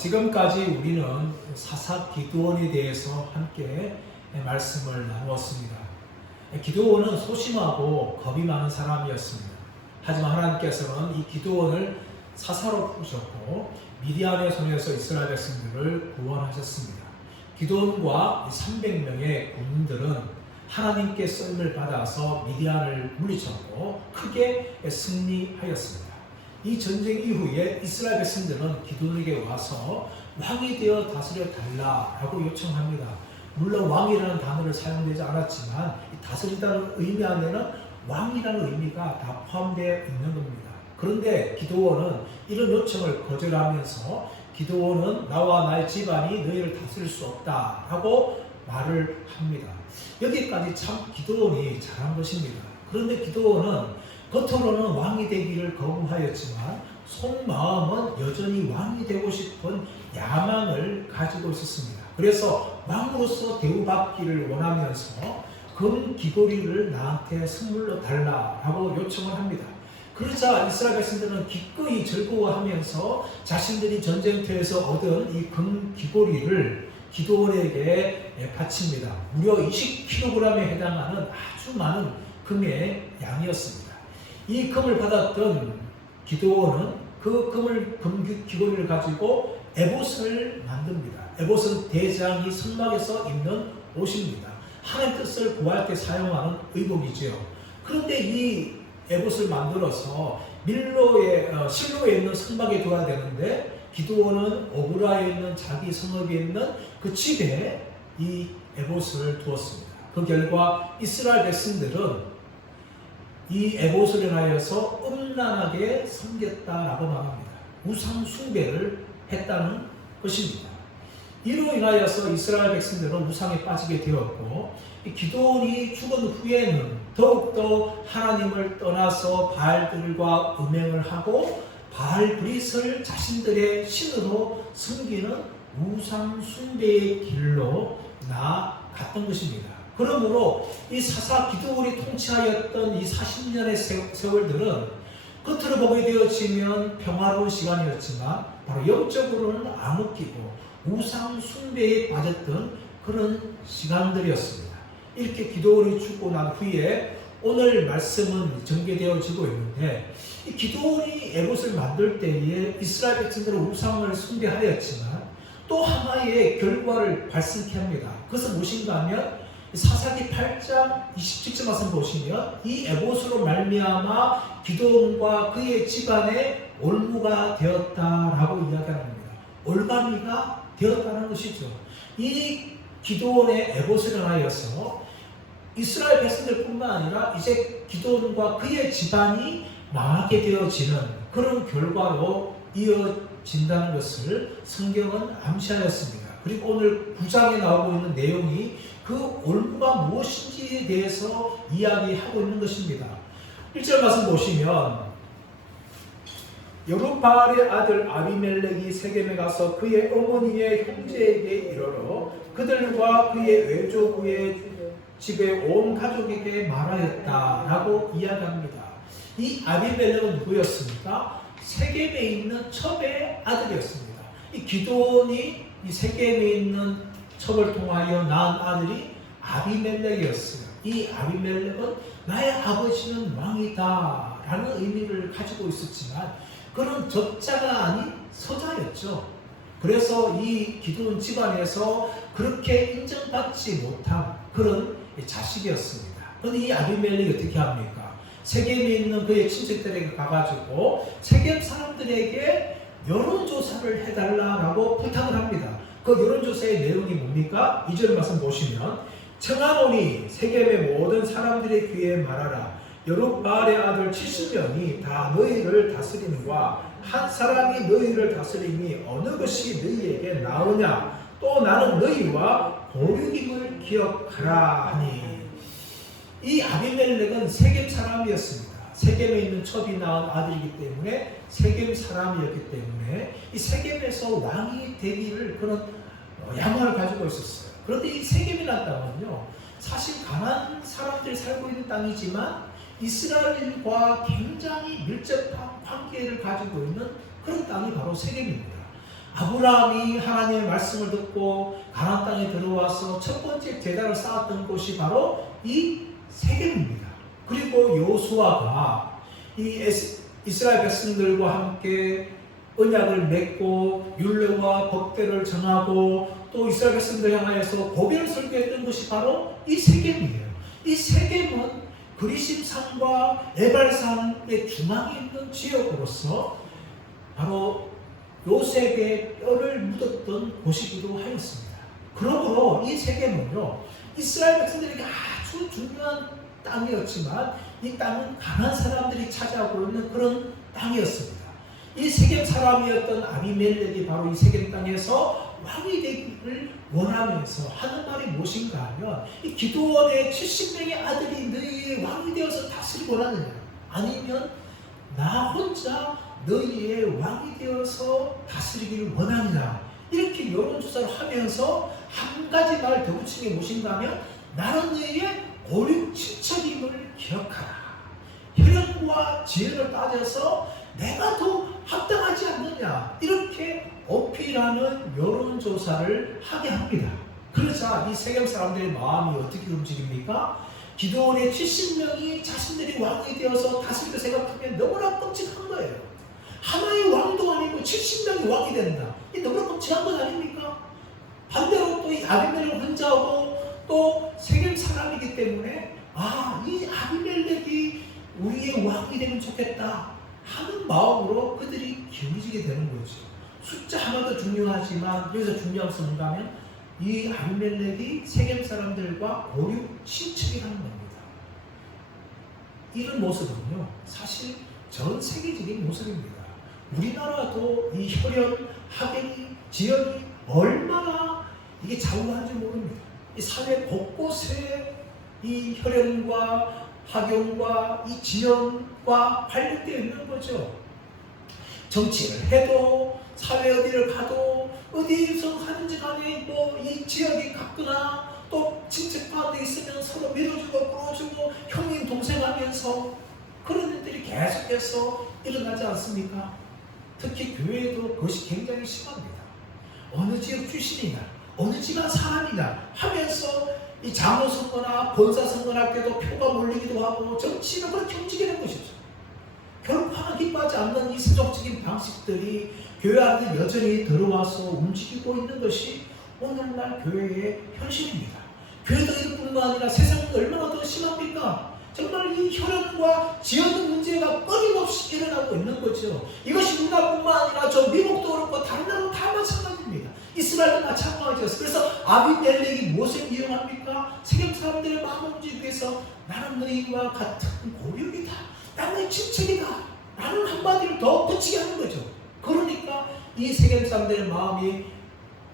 지금까지 우리는 사사 기드온에 대해서 함께 말씀을 나누었습니다. 기드온은 소심하고 겁이 많은 사람이었습니다. 하지만 하나님께서는 이 기드온을 사사로 부르셨고 미디안의 손에서 이스라엘 백성들을 구원하셨습니다. 기드온과 300명의 군인들은 하나님께 쓰임을 받아서 미디안을 물리쳤고 크게 승리하였습니다. 이 전쟁 이후에 이스라엘 백성들은 기드온에게 와서 왕이 되어 다스려 달라라고 요청합니다. 물론 왕이라는 단어를 사용되지 않았지만 다스리다는 의미 안에는 왕이라는 의미가 다 포함되어 있는 겁니다. 그런데 기드온은 이런 요청을 거절하면서 기드온은 나와 나의 집안이 너희를 다스릴 수 없다라고 말을 합니다. 여기까지 참 기드온이 잘한 것입니다. 그런데 기드온은 겉으로는 왕이 되기를 거부하였지만 속마음은 여전히 왕이 되고 싶은 야망을 가지고 있었습니다. 그래서 왕으로서 대우받기를 원하면서 금 귀걸이를 나한테 선물로 달라라고 요청을 합니다. 그러자 이스라엘 백성들은 기꺼이 즐거워하면서 자신들이 전쟁터에서 얻은 이 금 귀걸이를 기드온에게 바칩니다. 무려 20kg에 해당하는 아주 많은 금의 양이었습니다. 이 금을 받았던 기드온은 그 금 귀걸이를 가지고 에봇을 만듭니다. 에봇은 대장이 성막에서 입는 옷입니다. 하나님 뜻을 구할 때 사용하는 의복이지요. 그런데 이 에봇을 만들어서 실로에 있는 성막에 둬야 되는데 기드온은 오브라에 있는 자기 성읍에 있는 그 집에 이 에봇을 두었습니다. 그 결과 이스라엘 백성들은 이 에봇을 인하여서 음란하게 섬겼다라고 말합니다. 우상 숭배를 했다는 것입니다. 이로 인하여서 이스라엘 백성들은 우상에 빠지게 되었고 기드온이 죽은 후에는 더욱더 하나님을 떠나서 바알들과 음행을 하고 바알브릿을 자신들의 신으로 섬기는 우상 숭배의 길로 나아갔던 것입니다. 그러므로 이 사사 기드온이 통치하였던 이 40년의 세월들은 겉으로 보게 되어지면 평화로운 시간이었지만 바로 영적으로는 암흑기고 우상 숭배에 빠졌던 그런 시간들이었습니다. 이렇게 기드온이 죽고 난 후에 오늘 말씀은 전개되어지고 있는데 이 기드온이 에봇을 만들 때에 이스라엘 백성들은 우상을 숭배하였지만 또 하나의 결과를 발생케 합니다. 그것은 무엇인가 하면 사사기 8장 27절 말씀 보시면 이 에봇으로 말미암아 기드온과 그의 집안에 올무가 되었다라고 이야기합니다. 올가미가 되었다는 것이죠. 이 기드온의 에봇을 인하여서 이스라엘 백성들뿐만 아니라 이제 기드온과 그의 집안이 망하게 되어지는 그런 결과로 이어진다는 것을 성경은 암시하였습니다. 그리고 오늘 9장에 나오고 있는 내용이 그 올무가 무엇인지에 대해서 이야기하고 있는 것입니다. 1절 말씀 보시면 여룹바알의 아들 아비멜렉이 세겜에 가서 그의 어머니의 형제에게 이르러 그들과 그의 외조부의 집에 온 가족에게 말하였다라고 이야기합니다. 이 아비멜렉은 누구였습니까? 세겜에 있는 첩의 아들이었습니다. 이 기드온이 이 세겜에 있는 첩을 통하여 낳은 아들이 아비멜렉이었어요. 이 아비멜렉은 나의 아버지는 왕이다 라는 의미를 가지고 있었지만 그는 저자가 아닌 서자였죠. 그래서 이 기드온 집안에서 그렇게 인정받지 못한 그런 자식이었습니다. 그런데 이 아비멜렉이 어떻게 합니까? 세겜에 있는 그의 친척들에게 가가지고 세겜 사람들에게 여론조사를 해달라고 부탁을 합니다. 그 여론조사의 내용이 뭡니까? 2절 말씀 보시면 청하노니 세겜의 모든 사람들의 귀에 말하라. 여룹바알의 아들 70명이 다 너희를 다스림과 한 사람이 너희를 다스림이 어느 것이 너희에게 나으냐? 또 나는 너희와 고륙임을 기억하라 하니. 이 아비멜렉은 세겜 사람이었습니다. 세겜에 있는 첩이 낳은 아들이기 때문에 세겜 사람이었기 때문에 이 세겜에서 왕이 되기를 그런 야망을 가지고 있었어요. 그런데 이 세겜이라는 땅은요, 사실 가나안 사람들이 살고 있는 땅이지만 이스라엘과 굉장히 밀접한 관계를 가지고 있는 그런 땅이 바로 세겜입니다. 아브라함이 하나님의 말씀을 듣고 가나안 땅에 들어와서 첫 번째 제단을 쌓았던 곳이 바로 이 세겜입니다. 그리고 여호수아가 이 이스라엘 백성들과 함께 언약을 맺고 율례와 법대를 정하고 또 이스라엘 백성들 향하여서 고백을 설교했던 것이 바로 이 세겜이에요. 이 세겜은 그리심산과 에발산의 중앙에 있는 지역으로서 바로 요셉의 뼈를 묻었던 곳이기도 하였습니다. 그러므로 이 세겜은요, 이스라엘 백성들에게 아주 중요한 땅이었지만 이 땅은 가난한 사람들이 차지하고 있는 그런 땅이었습니다. 이 세겜 사람이었던 아비멜렉이 바로 이 세겜 땅에서 왕이 되기를 원하면서 하는 말이 무엇인가 하면 이 기드온의 70명의 아들이 너희의 왕이 되어서 다스리고 원하느냐, 아니면 나 혼자 너희의 왕이 되어서 다스리기를 원하느냐, 이렇게 여론조사를 하면서 한 가지 말 덧붙인 게 무엇인가 하면 나는 너희의 고륙 친척임을 기억하라. 혈연과 지혜를 따져서 내가 더 합당하지 않느냐, 이렇게 어필하는 여론조사를 하게 합니다. 그러자 이 세겜 사람들의 마음이 어떻게 움직입니까? 기드온의 70명이 자신들이 왕이 되어서 다스리고 생각하면 너무나 끔찍한 거예요. 하나의 왕도 아니고 70명이 왕이 된다. 이 너무나 끔찍한 것 아닙니까? 반대로 또 이 아비멜렉 혼자하고 또 세겜 사람이기 때문에 이 아비멜렉이 우리의 왕이 되면 좋겠다 하는 마음으로 그들이 기울어지게 되는 거죠. 숫자 하나도 중요하지만 여기서 중요한 것은 뭔가 하면 이 아비멜렉이 세겜 사람들과 고륙 친척이라는 겁니다. 이런 모습은요, 사실 전 세계적인 모습입니다. 우리나라도 이 혈연, 학연이, 지연이 얼마나 이게 자우한지 모릅니다. 이 사회 곳곳에 이 혈연과 학연과 이 지연과 관련되어 있는 거죠. 정치를 해도 사회 어디를 가도 어디서 하든지 간에 뭐 이 지역이 같거나 또 친척 가운데 있으면 서로 밀어주고 끌어주고 형님 동생 하면서 그런 일들이 계속해서 일어나지 않습니까? 특히 교회에도 그것이 굉장히 심합니다. 어느 지역 출신이냐, 어느 집안 사람이냐 하면서 이 장로 선거나 권사 선거할 때도 표가 몰리기도 하고 정치는 그렇게 움직이는 것이죠. 결국 하나 기뻐하지 않는 이 세속적인 방식들이 교회 안에 여전히 들어와서 움직이고 있는 것이 오늘날 교회의 현실입니다. 교회도 이뿐만 아니라 세상은 얼마나 더 심합니까? 정말 이 혈연과 지연 문제가 끊임없이 일어나고 있는 거죠. 이것이 우리나라뿐만 아니라 저 미국도 그렇고 다른 나라도 다 마찬가지입니다. 이스라엘도 마찬가지였어요. 그래서 아비멜렉이 무엇을 이용합니까? 세겜 사람들의 마음을 움직이기 위해서 나는 너희와 같은 고륙이다, 나는 친척이다 라는 한마디를 더 붙이게 하는 거죠. 그러니까 이 세겜 사람들의 마음이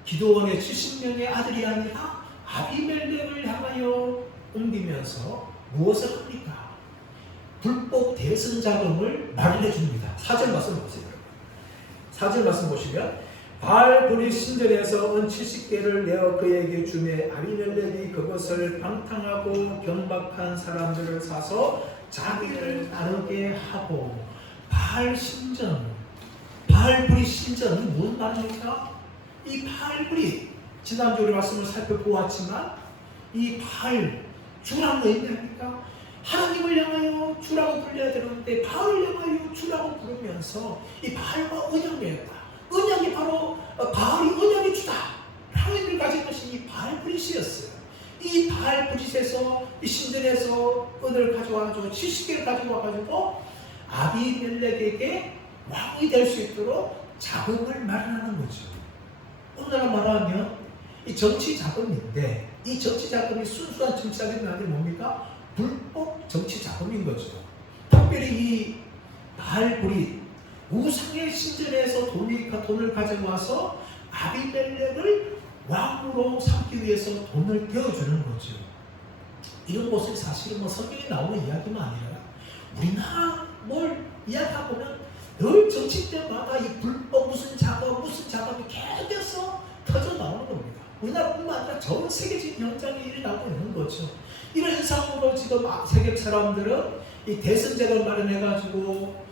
기드온의 70명의 아들이 아니라 아비멜렉을 향하여 옮기면서 무엇을 합니까? 불법 대선 자금을 마련해 줍니다. 4절 말씀 보세요. 4절 말씀 보시면 바알브리 신전에서 은 70개를 내어 그에게 주매 아비멜렉이 그것을 방탕하고 경박한 사람들을 사서 자기를 따르게 하고. 바알 신전, 바알브리 신전은 무슨 말입니까? 이 바알브리, 지난주 우리 말씀을 살펴보았지만 이 바알, 주라는 거 있습니까? 하나님을 향하여 주라고 불려야 되는데 바알을 향하여 주라고 부르면서 이 바알과 언약이었다. 언약이 바로 바알이 언약이 주다 라는 의미를 가진 것이 이 바알브릿이었어요. 이 바알브릿에서 이 신전에서 은을 가져와가지고 70개를 가져와가지고 아비멜렉에게 왕이 될 수 있도록 자금을 마련하는 거죠. 오늘날 말하면 이 정치 자금인데 이 정치 자금이 순수한 정치 자금이 아니라 뭡니까? 불법 정치 자금인 거죠. 특별히 이 바알브릿 우상의 신전에서 돈을 가져와서 아비멜렉을 왕으로 삼기 위해서 돈을 떼어주는 거죠. 이런 것이 사실은 뭐 성경에 나오는 이야기만 아니라 우리나라 뭘 이야기하다 보면 늘 정치 때마다 이 불법 무슨 자금이 계속해서 터져 나오는 겁니다. 우리나라뿐만 아니라 전 세계적인 현장이 일어나고 있는 거죠. 이런 현상으로 지금 세계 사람들은 이 대선제를 마련해가지고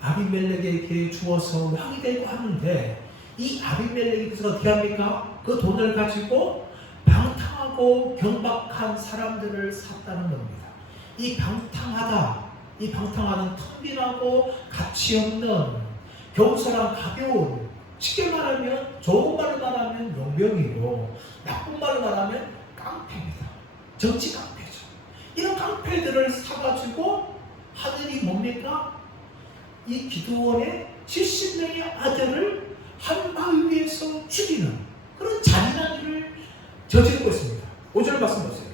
아비멜렉에게 주어서 왕이 되고 하는데 이 아비멜렉이 그래서 어떻게 합니까? 그 돈을 가지고 방탕하고 경박한 사람들을 샀다는 겁니다. 이 방탕하는 텅빈하고 가치 없는 경솔한 가벼운, 쉽게 말하면 좋은 말로 말하면 용병이고 나쁜 말로 말하면 깡패입니다. 정치 깡패죠. 이런 깡패들을 사가지고 하늘이 뭡니까? 이 기드온의 70명의 아들을 한 바위 위에서 죽이는 그런 잔인한 일을 저지르고 있습니다. 5절 말씀 보세요.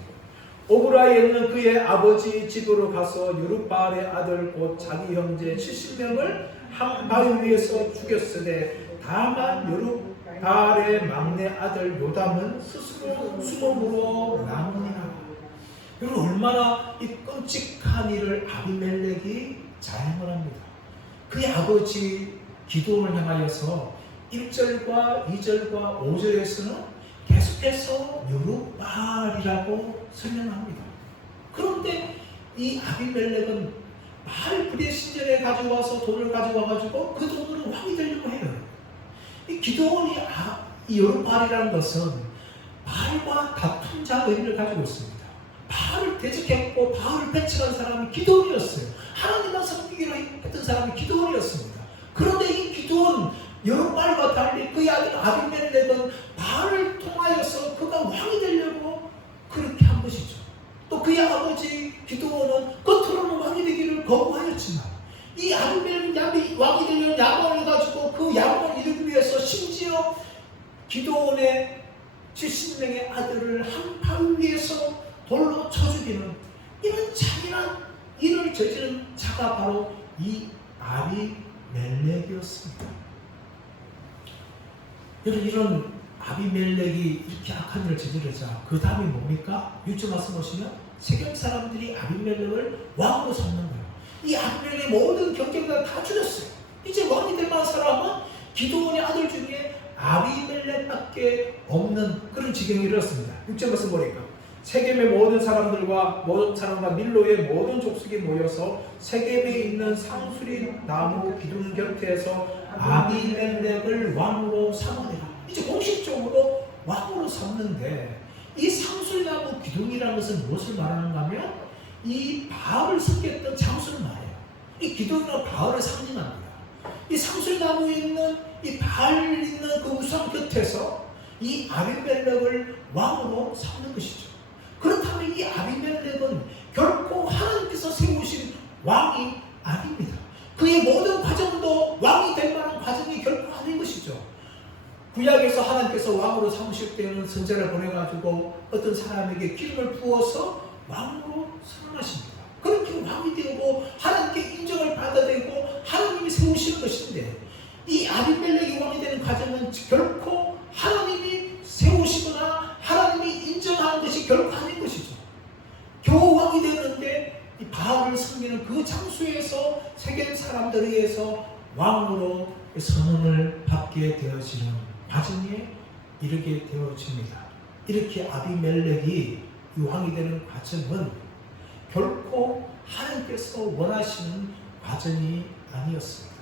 오브라에 있는 그의 아버지 집으로 가서 여룹바알의 아들 곧 자기 형제 70명을 한 바위 위에서 죽였으되 다만 여룹바알의 막내 아들 요담은 스스로 수목으로 남으니라. 여러분, 얼마나 이 끔찍한 일을 아비멜렉이 자행을 합니다. 그의 아버지 기드온을 향하여서 1절과 2절과 5절에서는 계속해서 여룹바알이라고 설명합니다. 그런데 이 아비멜렉은 바알 불의 신전에 가져와서 돈을 가져와가지고 그 돈으로 왕이 되려고 해요. 이 기드온이 이 여룹바알이라는 것은 바알과 다툰 자 의미를 가지고 있습니다. 바알을 대적했고 바알을 배척한 사람이 기드온이었어요. 하나님만 섬기기로 했던 사람이 기드온이었습니다. 그런데 이 기드온 여룹바알과 달리 그의 아들 아비멜렉은 바알을 통하여서 그가 왕이 되려고 그렇게 한 것이죠. 또 그의 아버지 기드온은 겉으로는 왕이 되기를 거부하였지만 이 아비멜렉이 왕이 되려는 야망을 가지고 그 야망을 이루기 위해서 심지어 기드온의 70명의 아들을 한 바위 위에서 돌로 쳐 죽이는 이런 잔인한 일을 저지른 자가 바로 이 아비멜렉이었습니다. 이런 아비멜렉이 이렇게 악한 일을 저지르자 그 다음이 뭡니까? 6절 말씀 보시면 세겜 사람들이 아비멜렉을 왕으로 삼는 거예요. 이 아비멜렉의 모든 경쟁자를 다 죽였어요. 이제 왕이 될 만한 사람은 기드온의 아들 중에 아비멜렉밖에 없는 그런 지경에 이르렀습니다. 6절 말씀 보니까 세겜의 모든 사람과 밀로의 모든 족속이 모여서 세겜에 있는 상수리 나무 기둥 곁에서 아비멜렉을 왕으로 삼으니라. 이제 공식적으로 왕으로 삼는데 이 상수리나무 기둥이라는 것은 무엇을 말하는가 하면 이 바알을 섬겼던 장소를 말해요. 이 기둥은 바알을 상징합니다. 이 상수리나무에 있는 이 바알 있는 그 우상 곁에서 이 아비멜렉을 왕으로 삼는 것이죠. 그렇다면 이 아비멜렉은 결코 하나님께서 세우신 왕이 아닙니다. 그의 모든 과정도 왕이 될 만한 과정이 결코 아닌 것이죠. 구약에서 하나님께서 왕으로 삼으실 때는 선지자를 보내가지고 어떤 사람에게 기름을 부어서 왕으로 선언하십니다. 그렇게 왕이 되고 하나님께 인정을 받아들이고 하나님이 세우시는 것인데 이 아비멜렉이 왕이 되는 과정은 결코 하나님이 세우시거나 하나님이 인정하는 것이 결코 아닌 것이죠. 겨우 왕이 되는데 이 바알을 섬기는 그 장소에서 세겜 사람들에 의해서 왕으로 선언을 받게 되어지는 과정에 이르게 되어집니다. 이렇게 아비멜렉이 왕이 되는 과정은 결코 하나님께서 원하시는 과정이 아니었습니다.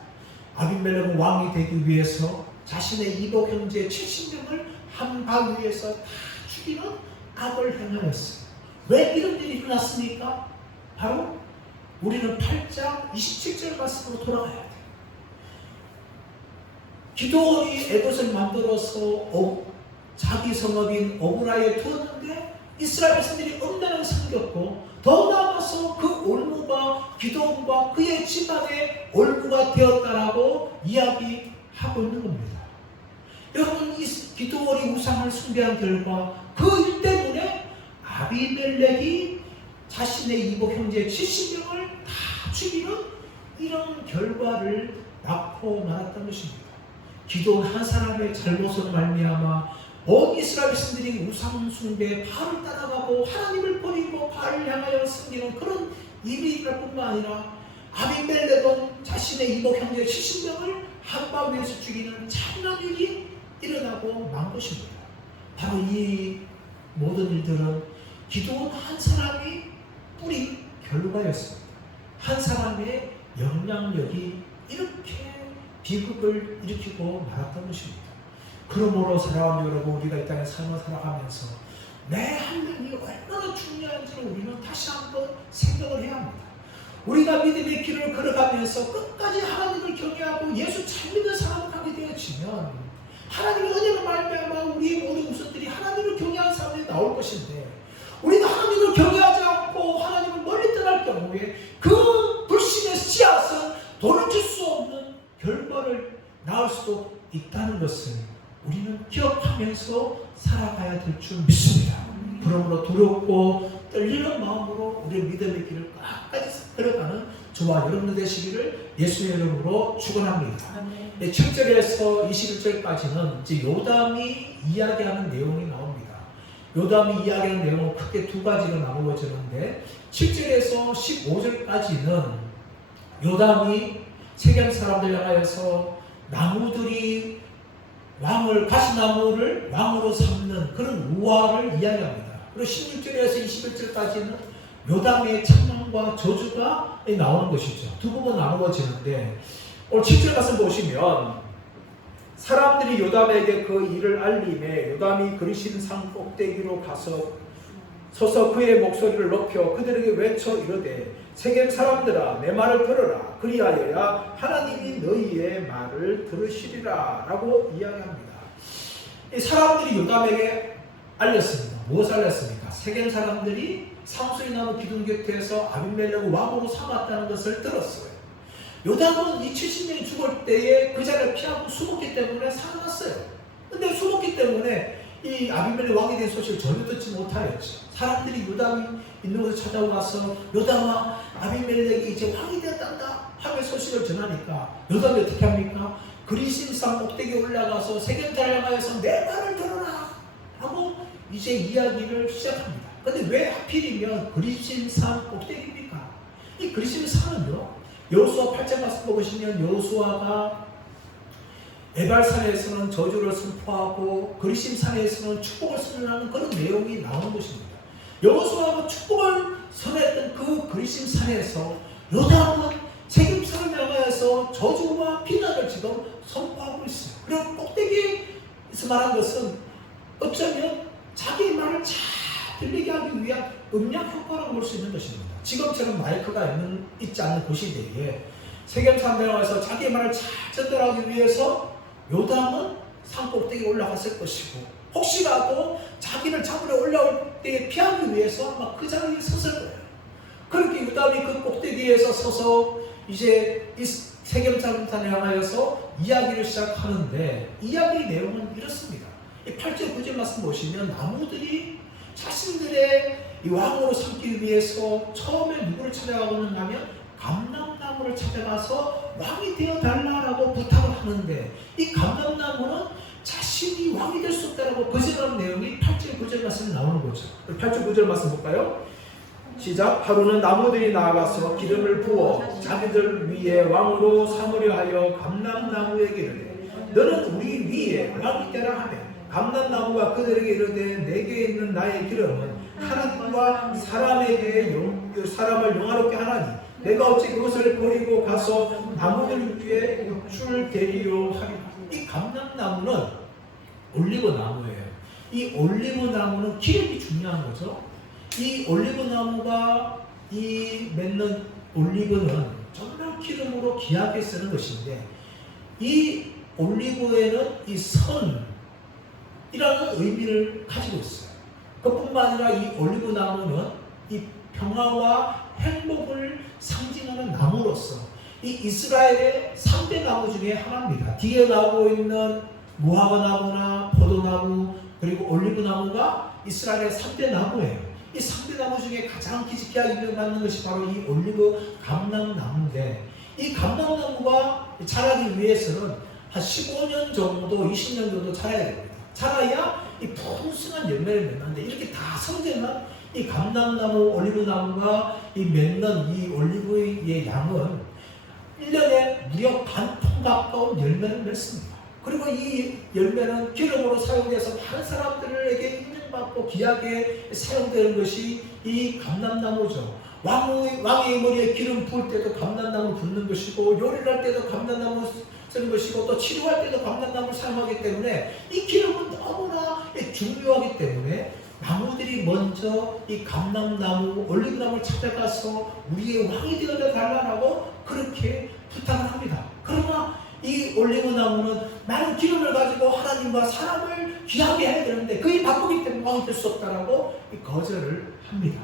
아비멜렉은 왕이 되기 위해서 자신의 이복 형제 70명을 한 바위 위에서 다 죽이는 악을 행하였어요. 왜 이런 일이 일어났습니까? 바로 우리는 8장 27절 말씀으로 돌아가야 돼요. 기드온이 에봇을 만들어서 자기 성읍인 오브라에 두었는데 이스라엘 백성들이 엄나를 섬겼고 더 나아가서 그 올무가 기드온과 그의 집안의 올무가 되었다라고 이야기하고 있는 겁니다. 여러분, 이 기드온이 우상을 숭배한 결과 그 일 때문에 아비멜렉이 자신의 이복 형제 70명을 다 죽이는 이런 결과를 낳고 말았던 것입니다. 기드온 한 사람의 잘못으로 말미암아 온 이스라엘 백성들이 우상 숭배, 바알을 따라가고 하나님을 버리고 바알을 향하여 섬기는 그런 일이 일어날 뿐만 아니라 아비멜렉은 자신의 이복 형제 70명을 한 바위 위에서 죽이는 잔인한 일이 일어나고 만 것입니다. 바로 이 모든 일들은 기드온 한 사람이 뿌린 결과였습니다. 한 사람의 영향력이 이렇게 비극을 일으키고 말았던 것입니다. 그러므로 사랑하는 여러분, 우리가 이 땅에 삶을 살아가면서 매 한 명이 얼마나 중요한지를 우리는 다시 한번 생각을 해야 합니다. 우리가 믿음의 길을 걸어가면서 끝까지 하나님을 경외하고 예수 잘 믿는 사람을 하게 되어지면 하나님의 은혜로 말미암아 우리의 모든 우선들이 하나님을 경외하는 사람들이 나올 것인데, 우리가 하나님을 경외하지 않고 하나님을 멀리 떠날 경우에 그 불신의 씨앗은 돌이킬 수 없는 결과를 낳을 수도 있다는 것을 우리는 기억하면서 살아가야 될 줄 믿습니다. 그러므로 두렵고 떨리는 마음으로 우리의 믿음의 길을 끝까지 걸어가는 저와 여러분 되시기를 예수의 이름으로 축원합니다. 7절에서 21절까지는 이제 요담이 이야기하는 내용이 나옵니다. 요담이 이야기하는 내용은 크게 두 가지로 나누어지는데, 7절에서 15절까지는 요담이 세겜 사람들 향하여서 나무들이 가시나무를 왕으로 삼는 그런 우화를 이야기합니다. 그리고 16절에서 21절까지는 요담의 책망과 저주가 나오는 것이죠. 두 부분 나누어지는데, 오늘 7절 말씀 보시면 사람들이 요담에게 그 일을 알림에 요담이 그리신 산 꼭대기로 서서 그의 목소리를 높여 그들에게 외쳐 이르되, 세겜 사람들아 내 말을 들어라. 그리하여야 하나님이 너희의 말을 들으시리라 라고 이야기합니다. 이 사람들이 요담에게 알렸습니다. 무엇을 알렸습니까? 세겜 사람들이 상수리나무 기둥 곁에서 아비멜렉을 왕으로 삼았다는 것을 들었어요. 요담은 이 70명이 죽을 때에 그 자리를 피하고 숨었기 때문에 살아났어요. 근데 숨었기 때문에 이 아비멜렉 왕이 된 소식을 전혀 듣지 못하였죠. 사람들이 요담이 있는 곳에 찾아와서 요담아 아비멜렉이 이제 왕이 되었단다 하며 소식을 전하니까 요담이 어떻게 합니까? 그리신 산 꼭대기에 올라가서 세겜자를 향하여서 내 말을 들어라 하고 이제 이야기를 시작합니다. 근데 왜 하필이면 그리신 산 꼭대기입니까? 이 그리신 산은요, 여호수아 8장 말씀 보시면 여호수아가 에발산에서는 저주를 선포하고 그리심 산에서는 축복을 선언하는 그런 내용이 나오는 것입니다. 여호수아가 축복을 선언했던 그 그리심 산에서 요담은 세겜산을 향하여서 저주와 비난을 지금 선포하고 있어요. 그리고 꼭대기에서 말한 것은 어쩌면 자기의 말을 잘 들리게 하기 위한 음량 효과라고 볼 수 있는 것입니다. 지금처럼 마이크가 있지 않는 그 시대에 세겜산에 와서 자기의 말을 잘 전달하기 위해서 요담은 산 꼭대기에 올라갔을 것이고, 혹시라도 자기를 잡으러 올라올 때에 피하기 위해서 아마 그 자리에 섰을 거예요. 그렇게 요담이 그 꼭대기에서 서서 이제 이 세겜산을 향하여서 이야기를 시작하는데, 이야기의 내용은 이렇습니다. 이 8절 9절 말씀 보시면 나무들이 자신들의 이 왕으로 삼기 위해서 처음에 누구를 찾아가고는 하면 감람나무를 찾아가서 왕이 되어달라고 부탁을 하는데, 이 감람나무는 자신이 왕이 될 수 없다라고 거절하는 내용이 8절 9절 말씀에 나오는 거죠. 8절 9절 말씀 볼까요? 시작. 하루는 나무들이 나아가서 기름을 부어 자기들 위에 왕으로 삼으려 하여 감람나무에게 이르되, 너는 우리 위에 왕이 되라 하며, 감람나무가 그들에게 이르되, 내게 있는 나의 기름은 하나님과 사람을 영화롭게 하나니 내가 어찌 그것을 버리고 가서 나무들 위에 우쭐대리요 하리라. 이 감람나무는 올리브나무예요. 이 올리브나무는 기름이 중요한 거죠. 이 올리브나무가 이 맺는 올리브는 정말 기름으로 귀하게 쓰는 것인데, 이 올리브에는 이 선이라는 의미를 가지고 있어요. 그뿐만 아니라 이 올리브나무는 이 평화와 행복을 상징하는 나무로서 이 이스라엘의 3대 나무 중에 하나입니다. 뒤에 나오고 있는 무화과 나무나 포도나무 그리고 올리브나무가 이스라엘의 3대 나무예요. 이 3대 나무 중에 가장 기특하게 인정받는 것이 바로 이 올리브 감람나무인데, 이 감람나무가 자라기 위해서는 한 15년 정도 20년 정도 자라야 됩니다. 자라야 이 풍성한 열매를 맺는데, 이렇게 다 성장한 이 감람나무, 올리브나무가 이 맺는 이 올리브의 양은 1년에 무려 반통 가까운 열매를 맺습니다. 그리고 이 열매는 기름으로 사용돼서 다른 사람들에게 인정받고 귀하게 사용되는 것이 이 감람나무죠. 왕의 머리에 기름 부을 때도 감람나무 붓는 것이고, 요리를 할 때도 감람나무 쓰는 것이고 또 치료할 때도 감람나무를 사용하기 때문에 이 기름은 너무나 중요하기 때문에 나무들이 먼저 이 감람나무, 올리브나무를 찾아가서 우리의 왕이 되어야 달라고 그렇게 부탁을 합니다. 그러나 이 올리브나무는 많은 기름을 가지고 하나님과 사람을 귀하게 해야 되는데 그게 바쁘기 때문에 왕이 될 수 없다라고 거절을 합니다.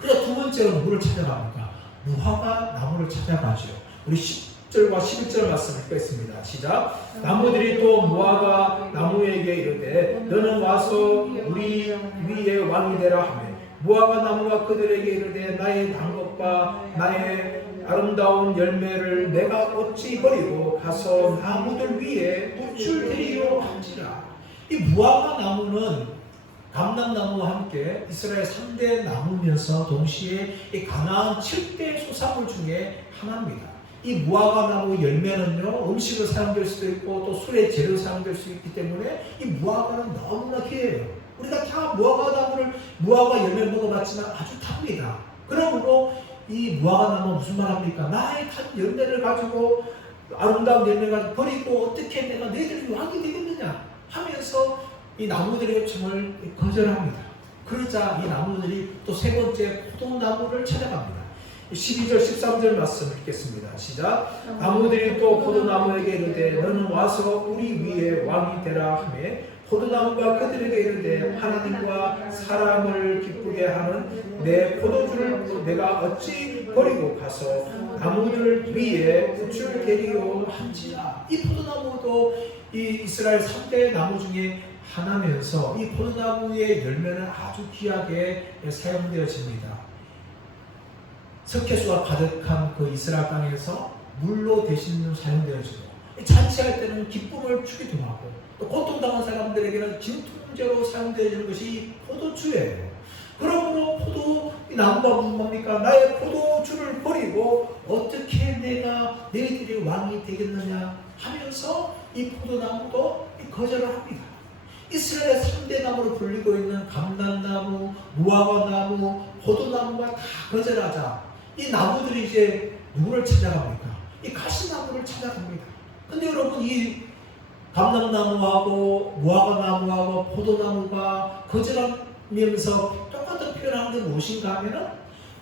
그래서 두 번째로 누구를 찾아갑니까? 무화과 나무를 찾아가죠. 우리 10절과 11절 말씀 읽겠습니다. 시작. 나무들이 또 무화과 나무에게 이르되 너는 와서 우리 위에 왕이 되라 하며 무화과 나무가 그들에게 이르되 나의 단것과 나의 아름다운 열매를 내가 어찌 버리고 가서 나무들 위에 묻줄 테리요 한지라. 이 무화과 나무는 감람나무와 함께 이스라엘 3대 나무면서 동시에 이 가나안 7대 소산물 중에 하나입니다. 이 무화과 나무 열매는요 음식을 사용될 수도 있고 또 술의 재료 사용될 수 있기 때문에 이 무화과는 너무나 귀해요. 우리가 다 무화과 열매를 먹어봤지만 아주 탑니다. 그러므로 이 무화과 나무 무슨 말 합니까? 나의 열매를 가지고 아름다운 열매를 가지고 버리고 어떻게 내가 너희들이 왕이 되겠느냐 하면서 이 나무들의 요청을 거절합니다. 그러자 이 나무들이 또 세 번째 포도나무를 찾아갑니다. 12절 13절 말씀 읽겠습니다. 시작. 나무들이 또 포도나무에게 이르되 너는 와서 우리 위에 왕이 되라 하며 포도나무가 그들에게 이르되 하나님과 사람을 기쁘게 하는 내 포도주를 내가 어찌 버리고 가서 나무들 위에 묻줄 테리요 한지라. 이 포도나무도 이 이스라엘 3대 나무 중에 하나면서 이 포도나무의 열매는 아주 귀하게 사용되어집니다. 석회수가 가득한 그 이스라엘 땅에서 물로 대신 사용되어지고 잔치할 때는 기쁨을 주기도 하고 또 고통당한 사람들에게는 진통제로 사용되어지는 것이 포도주예요. 그러므로 나무가 무슨 뭡니까? 나의 포도주를 버리고 어떻게 내가 너희들이 왕이 되겠느냐 하면서 이 포도나무도 거절을 합니다. 이스라엘 3대 나무로 불리고 있는 감람나무, 무화과나무, 포도나무가 다 거절하자 이 나무들이 이제 누구를 찾아갑니까? 이 가시나무를 찾아갑니다. 근데 여러분 이 감람나무하고 무화과나무하고 포도나무가 거절하면서 똑같은 표현하는 게 무엇인가 하면은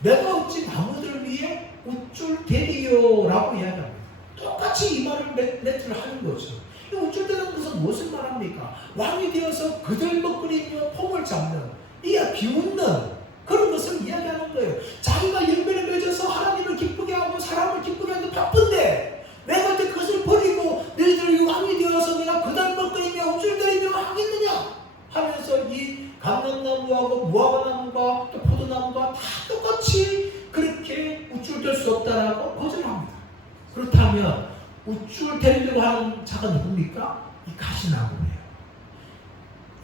내가 어찌 나무들 위에 우쭐 대리요 라고 이야기합니다. 똑같이 이 말을 매트를 하는 거죠. 이 우쭐 대는 것은 무엇을 말합니까? 왕이 되어서 그들먹거리며 폼을 잡는 이 비웃는 그런 것을 이야기하는 거예요. 자기가 열매를 맺어서 하나님을 기쁘게 하고 사람을 기쁘게 하는데 바쁜데 내가 그것을 버리고 너희들이 왕이 되어서 내가 그들먹거리며 우쭐대리며 하겠느냐 하면서 이 감람나무하고 무화과나무가 또 포도나무가 다 똑같이 그렇게 우쭐댈 수 없다라고 거절합니다. 그렇다면 우쭐대려고 하는 자가 누굽니까? 이 가시나무예요.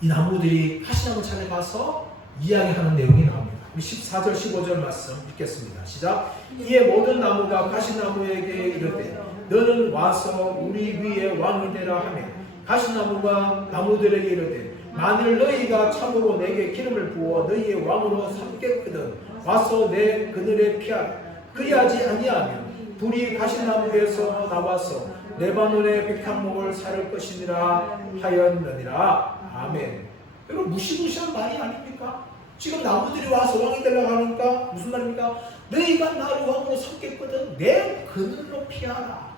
이 나무들이 가시나무 찾아가서 이야기하는 내용이 나옵니다. 14절 15절 말씀 읽겠습니다. 시작. 이에 모든 나무가 가시나무에게 이르되 너는 와서 우리 위에 왕이 되라 하며 가시나무가 나무들에게 이르되 만일 너희가 참으로 내게 기름을 부어 너희의 왕으로 삼겠거든 와서 내 그늘에 피하라. 그리하지 아니하면 불이 가시나무에서 나와서 레바논의 백향목을 사를 것이니라 하였느니라. 아멘. 여러분 무시무시한 말이 아닙니까? 지금 나무들이 와서 왕이 되려고 하니까 무슨 말입니까? 너희가 나를 왕으로 삼겠거든 내 그늘로 피하라.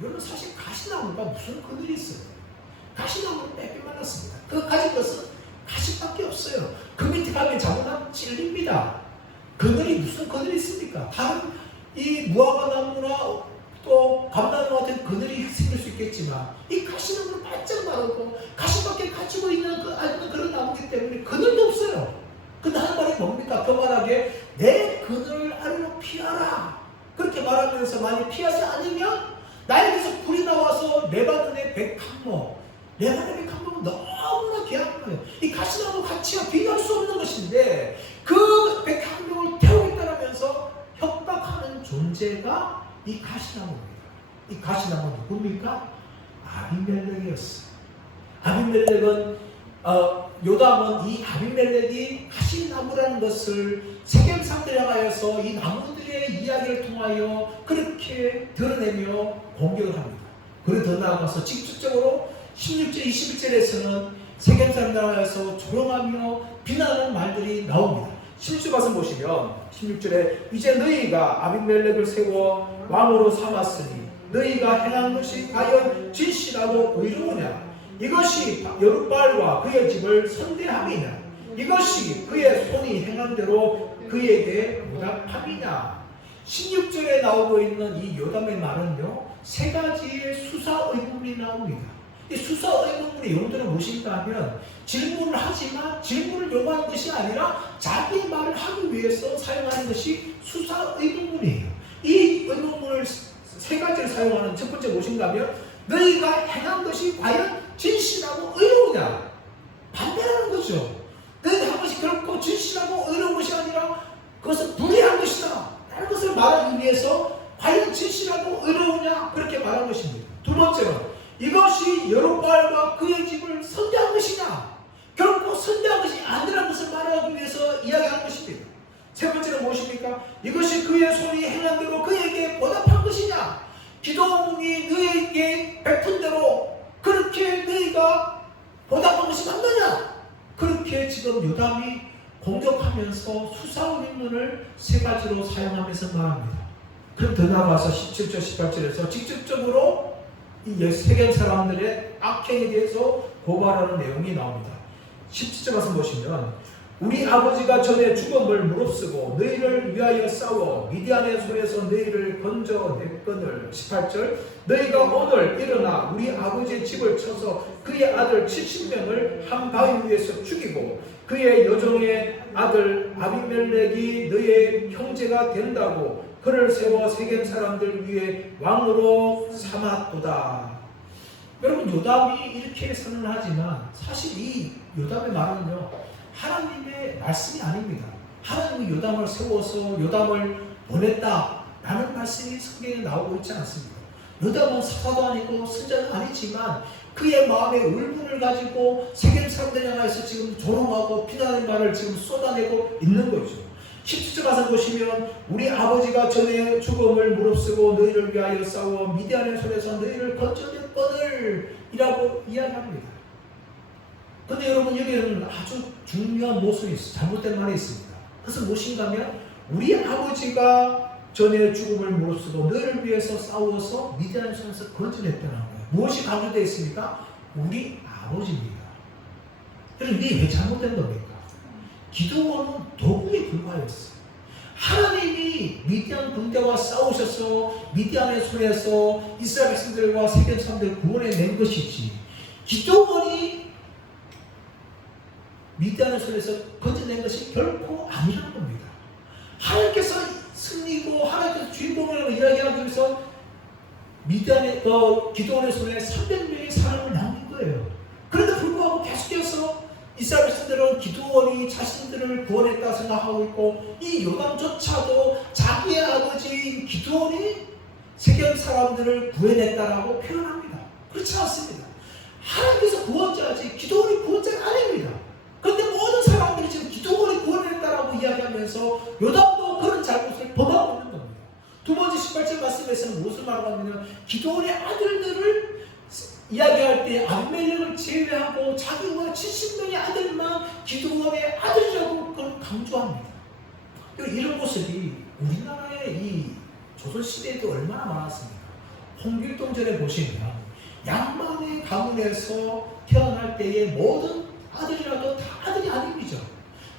여러분 사실 가시나무가 무슨 그늘이 있어요? 가시나무는 맵게 말랐습니다. 그 가진 것은 가시밖에 없어요. 그 밑에 가면 잘못하면 찔립니다. 그늘이 무슨 그늘이 있습니까? 다른 이 무화과나무나 또 감나무 같은 그늘이 생길 수 있겠지만 이 가시나무는 바짝 마르고 가시밖에 가지고 있는 그런 나무이기 때문에 그늘도 없어요. 그 하는 말이 뭡니까? 그 말하기에 내 그늘 아래로 피하라. 그렇게 말하면서 만약 피하지 않으면 나에게서 불이 나와서 레바논의 백향목. 레바논의 백향목은 너무나 귀한 거예요. 이 가시나무 가치와 비교할 수 없는 것인데 그 백향목을 태우겠다라면서 협박하는 존재가 이 가시나무입니다. 이 가시나무 누굽니까? 아비멜렉이었어요. 아비멜렉은 요담은 이 아비멜렉이 가시나무라는 것을 세겜 사람들에 하여서 이 나무들의 이야기를 통하여 그렇게 드러내며 공격을 합니다. 그리고 더 나아가서 직접적으로 16절 21절에서는 세겜 사람들에서 조롱하며 비난하는 말들이 나옵니다. 16절 말씀 보시면 16절에 이제 너희가 아비멜렉을 세워 왕으로 삼았으니 너희가 행한 것이 과연 진실하고 의로우냐? 이것이 여룻바알과 그의 집을 선대함이냐? 이것이 그의 손이 행한 대로 그에게 보답함이냐? 16절에 나오고 있는 이 요담의 말은요, 세 가지의 수사 의문이 나옵니다. 이 수사 의문의 용도는 무엇인가 하면 질문을 하지만 질문을 요구하는 것이 아니라 자기의 말을 하기 위해서 사용하는 것이 수사 의문이에요. 이 의문문을 세 가지를 사용하는 첫 번째 무엇인가 하면 너희가 행한 것이 과연 진실하고 의로우냐? 반대하는 거죠. 너희가 한 것이 결코 진실하고 의로운 것이 아니라 그것은 불의한 것이다 라는 것을 말하기 위해서 과연 진실하고 의로우냐? 그렇게 말한 것입니다. 두 번째는 이것이 여룻바알과 그의 집을 선대한 것이냐? 결코 선대한 것이 아니라는 것을 말하기 위해서 이야기하는 것입니다. 세 번째는 무엇입니까? 이것이 그의 손이 행한 대로 그에게 보답한 것이냐? 기도문이 너에게 베푼 대로 그렇게 너희가 보답한 것이 맞느냐? 그렇게 지금 요담이 공격하면서 수사의문을 세 가지로 사용하면서 말합니다. 그럼 더 나아가서 17절 18절에서 직접적으로 이 세겜 사람들의 악행에 대해서 고발하는 내용이 나옵니다. 17절 말씀 보시면 우리 아버지가 전에 죽음을 무릅쓰고 너희를 위하여 싸워 미디안의 손에서 너희를 건져냈거늘. 18절 너희가 오늘 일어나 우리 아버지의 집을 쳐서 그의 아들 70명을 한 바위 위에서 죽이고 그의 여종의 아들 아비멜렉이 너희의 형제가 된다고 그를 세워 세겜 사람들 위에 왕으로 삼았도다. 여러분 요담이 이렇게 선언하지만 사실 이 요담의 말은요 하나님의 말씀이 아닙니다. 하나님이 요담을 세워서 요담을 보냈다라는 말씀이 성경에 나오고 있지 않습니다. 요담은 사사도 아니고 선자는 아니지만 그의 마음의 울분을 가지고 세겜 사람들 향해서 지금 조롱하고 비난의 말을 지금 쏟아내고 있는 거죠. 17절 가서 보시면 우리 아버지가 전에 죽음을 무릅쓰고 너희를 위하여 싸워 미디안의 손에서 너희를 건져냈거늘 이라고 이야기합니다. 그런데 여러분 여기에는 아주 중요한 모순이 있어요. 잘못된 말이 있습니다. 그것은 무엇인가 하면 우리 아버지가 전에 죽음을 무릅쓰고 너희를 위해서 싸워서 미디안의 손에서 건져냈다는 거예요. 무엇이 강조되어 있습니까? 우리 아버지입니다. 그럼 이게 왜 잘못된 겁니까? 기도원은 도구에 불과했어요. 하나님이 미디안 군대와 싸우셔서 미디안의 손에서 이스라엘 백성들과 세겜 사람들을 구원해낸 것이지 기도원이 미디안의 손에서 건져낸 것이 결코 아니라는 겁니다. 하나님께서 승리고 하나님께서 주인공이라고 이야기하기 위해서 미디안의 기도원의 손에 300명의 사람을 남긴 거예요. 그런데 불구하고 계속해서 이스라엘 백성들은 기도원이 자신들을 구원했다 생각하고 있고 이 요담조차도 자기의 아버지 기도원이 세겜 사람들을 구해냈다라고 표현합니다. 그렇지 않습니다. 하나님께서 구원자지 기도원이 구원자가 아닙니다. 그런데 모든 사람들이 지금 기도원이 구원했다라고 이야기하면서 요담도 그런 잘못을 범하고 있는 겁니다. 두 번째 18절 말씀에서는 무엇을 말하고 있냐면 기도원의 아들들을 이야기할 때 아비멜렉을 제외하고 자기와 70명의 아들만 기도원의 아들이라고 그걸 강조합니다. 이런 모습이 우리나라의 이 조선시대에도 얼마나 많았습니까? 홍길동전에 보시면 양반의 가문에서 태어날 때의 모든 아들이라도 다 아들이 아닙니다.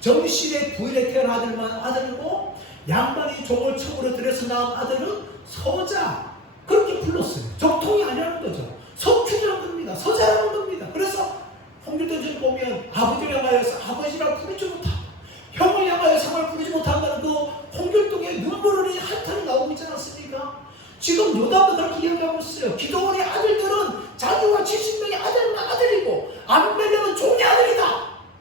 정실의 부인에 태어난 아들만 아들이고 양반이 종을 척으로 들여서 낳은 아들은 서자 그렇게 불렀어요. 적통이 아니라는 거죠. 석춘이라는 겁니다. 서자라는 겁니다. 그래서 홍길동전을 보면 아버지를 향하여서 아버지라 부르지 못한다. 형을 향하여서 형을 부르지 못한다는 그 홍길동의 눈물 흘리는 한탄이 나오고 있지 않습니까? 지금 요담도 그렇게 이야기하고 있어요. 기도원의 아들들은 자기와 70명의 아들만 아들이고 아비멜렉은 종의 아들이다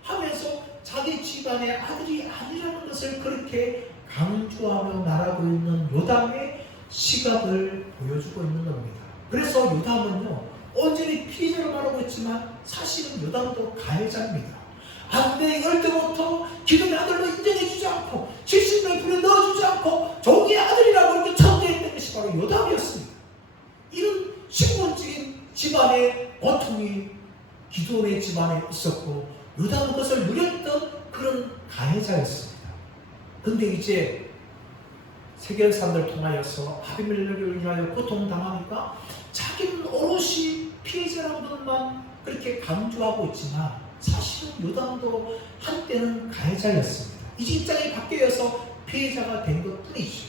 하면서 자기 집안의 아들이 아니라는 것을 그렇게 강조하며 말하고 있는 요담의 시각을 보여주고 있는 겁니다. 그래서 요담은요 온전히 피해자로 말하고 있지만 사실은 요담도 가해자입니다. 아비멜렉이 어릴 때부터 기도의 아들로 인정해주지 않고 70명의 불에 넣어주지 않고 종의 아들이라고 이렇게 천대했던 것이 바로 요담이었습니다. 이런 신분적인 집안의 고통이 기드온의 집안에 있었고 요담은 그것을 누렸던 그런 가해자였습니다. 근데 이제 세계 사람들 통하여서 아비멜렉을 인하여 고통당하니까 자기는 오롯이 피해자라는 것만 그렇게 강조하고 있지만 사실은 요담도 한때는 가해자였습니다. 이제 입장이 바뀌어서 피해자가 된 것 뿐이죠.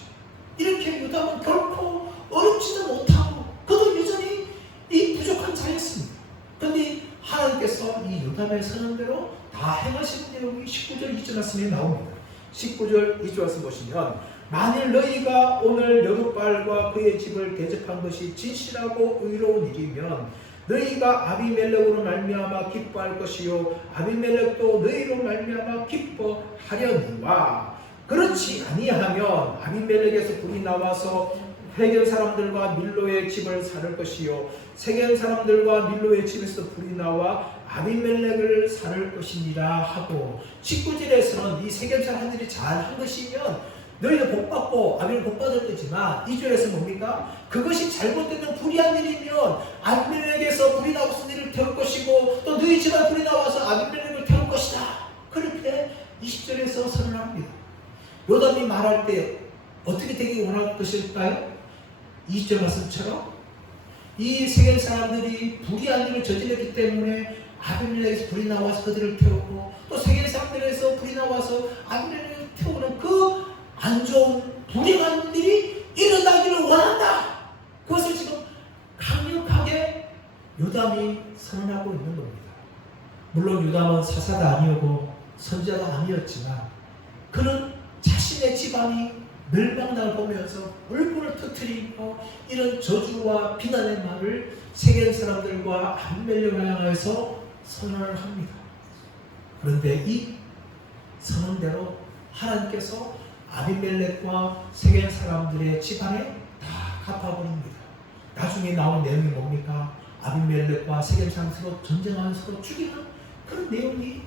이렇게 요담은 결코 어렵지도 못하고 그도 여전히 이 부족한 자였습니다. 그런데 하나님께서 이 요담의 선언대로 다 행하시는 내용이 19절 2절 말씀에 나옵니다. 19절 2절 말씀 보시면 만일 너희가 오늘 여룻발과 그의 집을 대적한 것이 진실하고 의로운 일이면 너희가 아비멜렉으로 말미암아 기뻐할 것이요 아비멜렉도 너희로 말미암아 기뻐하려니와 그렇지 아니하면 아비멜렉에서 불이 나와서 세겜 사람들과 밀로의 집을 살을 것이요 세겜 사람들과 밀로의 집에서 불이 나와 아비멜렉을 살을 것이니라 하고 19절에서는 이 세겜 사람들이 잘한 것이면 너희는 복받고 아비멜렉은 복받을 거지만 2절에서 뭡니까? 그것이 잘못되면 불의한 일이면 아비멜렉에서 불이 나와서 너희를 태울 것이고 또 너희 집안 불이 나와서 아비멜렉을 태울 것이다. 그렇게 20절에서 선언합니다. 요담이 말할 때 어떻게 되기 원할 것일까요? 20절 말씀처럼 이 세겜 사람들이 불의한 일을 저질렀기 때문에 아비멜렉에서 불이 나와서 그들을 태웠고 또 세겜 사람들에서 불이 나와서 아비멜렉을 태우는 그 안 좋은 불행한 일이 일어나기를 원한다. 그것을 지금 강력하게 요담이 선언하고 있는 겁니다. 물론 요담은 사사가 아니었고 선지자가 아니었지만 그는 자신의 집안이 멸망당을 보면서 울분을 터뜨리고 이런 저주와 비난의 말을 세겜 사람들과 아비멜렉을 향해서 선언을 합니다. 그런데 이 선언대로 하나님께서 아비멜렉과 세겜 사람들의 집안에 다 갚아버립니다. 나중에 나온 내용이 뭡니까? 아비멜렉과 세겜 사람들 서로 전쟁하면서 서로 죽이는 그런 내용이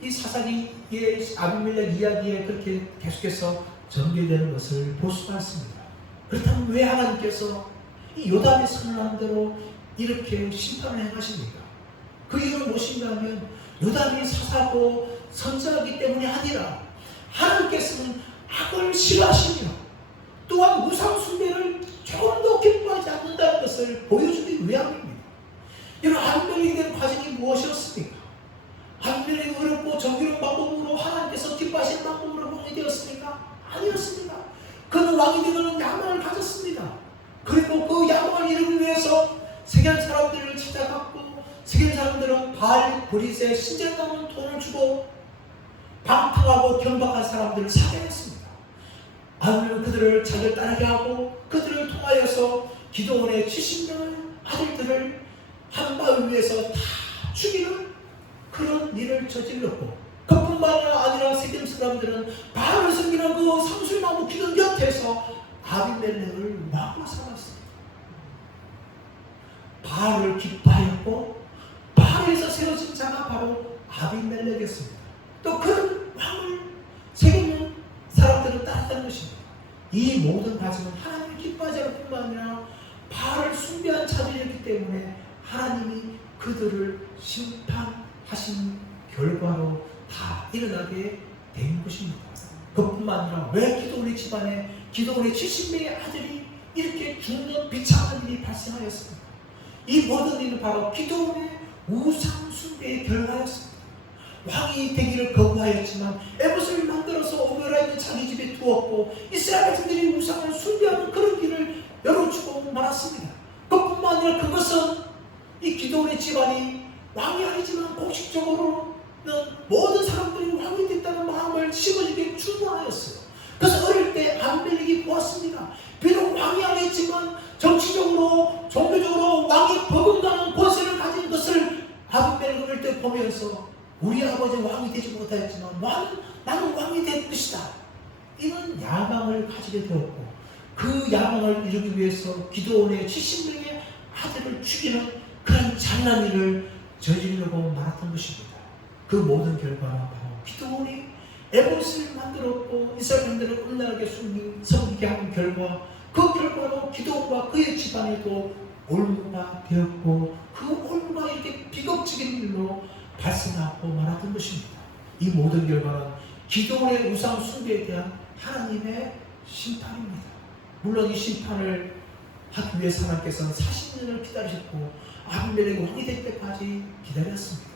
이 사사기의 아비멜렉 이야기에 그렇게 계속해서 전개되는 것을 볼 수가 있습니다. 그렇다면 왜 하나님께서 이 요담이 선언한 대로 이렇게 심판을 행하십니까? 그 이유는 무엇인가하면 요담이 사사고 선지자이기 때문이 아니라 하나님께서는 악을 싫어하시며 또한 우상 숭배를 조금 더 기뻐하지 않는다는 것을 보여주기 위함입니다. 여러분 아비멜렉에 대한 과정이 무엇이었습니까? 아비멜렉이 어렵고 정의로운 방법으로 하나님께서 기뻐하시는 방법으로 왕이 되었습니까? 아니었습니다. 그는 왕이 되는 야망을 가졌습니다. 그리고 그 야망을 이루기 위해서 세겜 사람들을 찾아갔고 세겜 사람들은 바알 브릿에 신장 남은 돈을 주고 방탕하고 경박한 사람들을 살해했습니다. 아비멜렉은 그들을 자기를 따르게 하고 그들을 통하여서 기드온의 70명의 아들들을 한 마을 위에서 다 죽이는 그런 일을 저질렀고 그뿐만 아니라 세겜 사람들은 바알을 섬기는 그 상술나무 기둥 곁에서 아비멜렉을 왕으로 삼았습니다. 바알을 기뻐하였고 바알에서 세워진 자가 바로 아비멜렉이었습니다. 또 그런 왕을 세겜 사람들은 따랐다는 것입니다. 이 모든 과정은 하나님을 기뻐하지 않을 뿐만 아니라 바알을 숭배한 자들이었기 때문에 하나님이 그들을 심판하신 결과로 다 일어나게 된 것입니다. 그뿐만 아니라 왜 기드온의 집안에 기드온의 70명의 아들이 이렇게 죽는 비참한 일이 발생하였습니까? 이 모든 일은 바로 기드온의 우상 숭배의 결과였습니다. 왕이 되기를 거부하였지만 에봇을 만들어서 오베라 있는 자기 집에 두었고 이스라엘 백성들이 우상을 숭배하는 그런 길을 열어주고 말았습니다. 그뿐만 아니라 그것은 이 기드온의 집안이 왕이 아니지만 공식적으로는 모든 사람들이 왕이 됐다는 마음을 심어주게 준하였어요. 그래서 어릴 때 아비멜렉이 보았습니다. 비록 왕이 아니었지만 정치적으로 종교적으로 왕이 버금가는 권세를 가진 것을 아비멜렉 어릴 때 보면서 우리 아버지 왕이 되지 못하였지만 나는 왕이 될 것이다. 이런 야망을 가지게 되었고 그 야망을 이루기 위해서 기드온의 70명의 아들을 죽이는 그런 잔인한 일을 저지르려고 말았던 것입니다. 그 모든 결과는 바로 기드온이 에봇을 만들었고 이스라엘 백성들을 음란하게 섬기게 한 결과 그 결과로 기드온과 그의 집안에도 올무가 되었고 그 올무가 이렇게 비극적인 일로 발생하고 말았던 것입니다. 이 모든 결과는 기도원의 우상 숭배에 대한 하나님의 심판입니다. 물론 이 심판을 하기 위해서 하나님께서는 40년을 기다리셨고 아비멜렉이 왕이 될 때까지 기다렸습니다.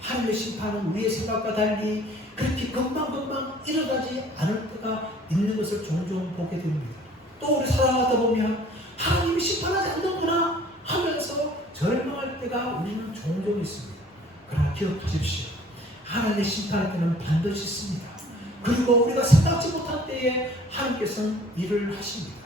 하나님의 심판은 우리의 생각과 달리 그렇게 금방금방 일어나지 않을 때가 있는 것을 종종 보게 됩니다. 또 우리 살아가다 보면 하나님이 심판하지 않는구나 하면서 절망할 때가 우리는 종종 있습니다. 그러나 기억하십시오. 하나님의 심판할 때는 반드시 있습니다. 그리고 우리가 생각지 못한 때에 하나님께서는 일을 하십니다.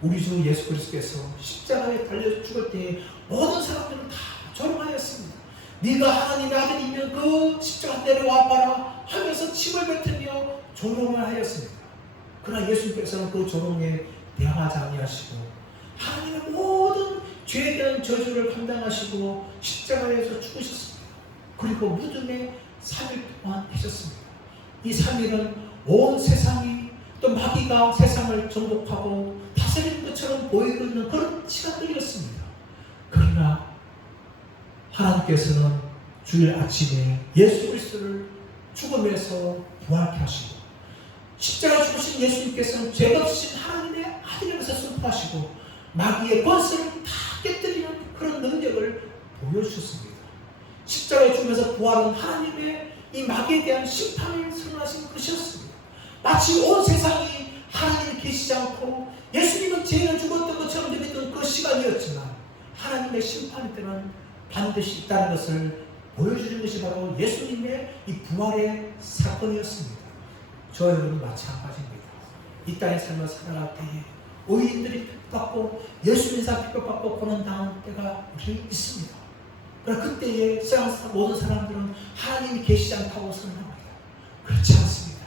우리 주 예수 그리스도께서 십자가에 달려 죽을 때에 모든 사람들은 다 조롱하였습니다. 네가 하나님의 아들이면 그 십자가 내려와 봐라 하면서 침을 뱉으며 조롱을 하였습니다. 그러나 예수님께서는 그 조롱에 대항하지 아니하시고 하나님의 모든 죄에 대한 저주를 감당하시고 십자가에서 죽으셨습니다. 그리고 무덤에 3일 동안 계셨습니다. 이 3일은 온 세상이 또 마귀가 세상을 정복하고 다스리는 것처럼 보이는 그런 시간들이었습니다. 그러나 하나님께서는 주일 아침에 예수 그리스도를 죽음에서 부활케 하시고 십자가 죽으신 예수님께서는 죄가 없으신 하나님의 아들이면서 선포하시고 마귀의 권세를 다 깨뜨리는 그런 능력을 보여주셨습니다. 십자가에 죽으면서 부활은 하나님의 이 마귀에 대한 심판을 선언하신 것이었습니다. 마치 온 세상이 하나님이 계시지 않고 예수님은 죄를 죽었던 것처럼 느꼈던 그 시간이었지만 하나님의 심판 때는 반드시 있다는 것을 보여주는 것이 바로 예수님의 이 부활의 사건이었습니다. 저 여러분 마찬가지입니다. 이 땅의 삶을 살아갈 때에 의인들이 핍박받고 예수 인사 핍박받고 고난당한 때가 우리 있습니다. 그러나 그때에 세상 모든 사람들은 하나님이 계시지 않다고 선언합니다. 그렇지 않습니다.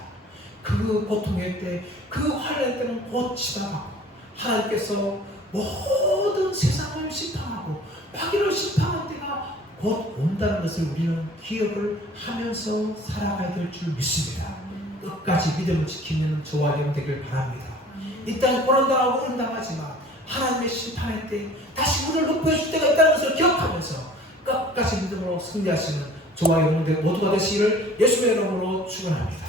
그 고통의 때, 그 환난의 때는 곧 지나가고 하나님께서 모든 세상을 심판하고 마귀를 심판하는 때가 곧 온다는 것을 우리는 기억을 하면서 살아가야 될 줄 믿습니다. 끝까지 믿음을 지키는 저와 여러분 되길 바랍니다. 이 땅에 고난당하고 응당하지만 하나님의 심판의 때 다시 우리를 높여줄 때가 있다는 것을 기억하면서 끝까지 믿음으로 승리하시는 저와 여러분들 모두가 되시기를 예수의 이름으로 축원합니다.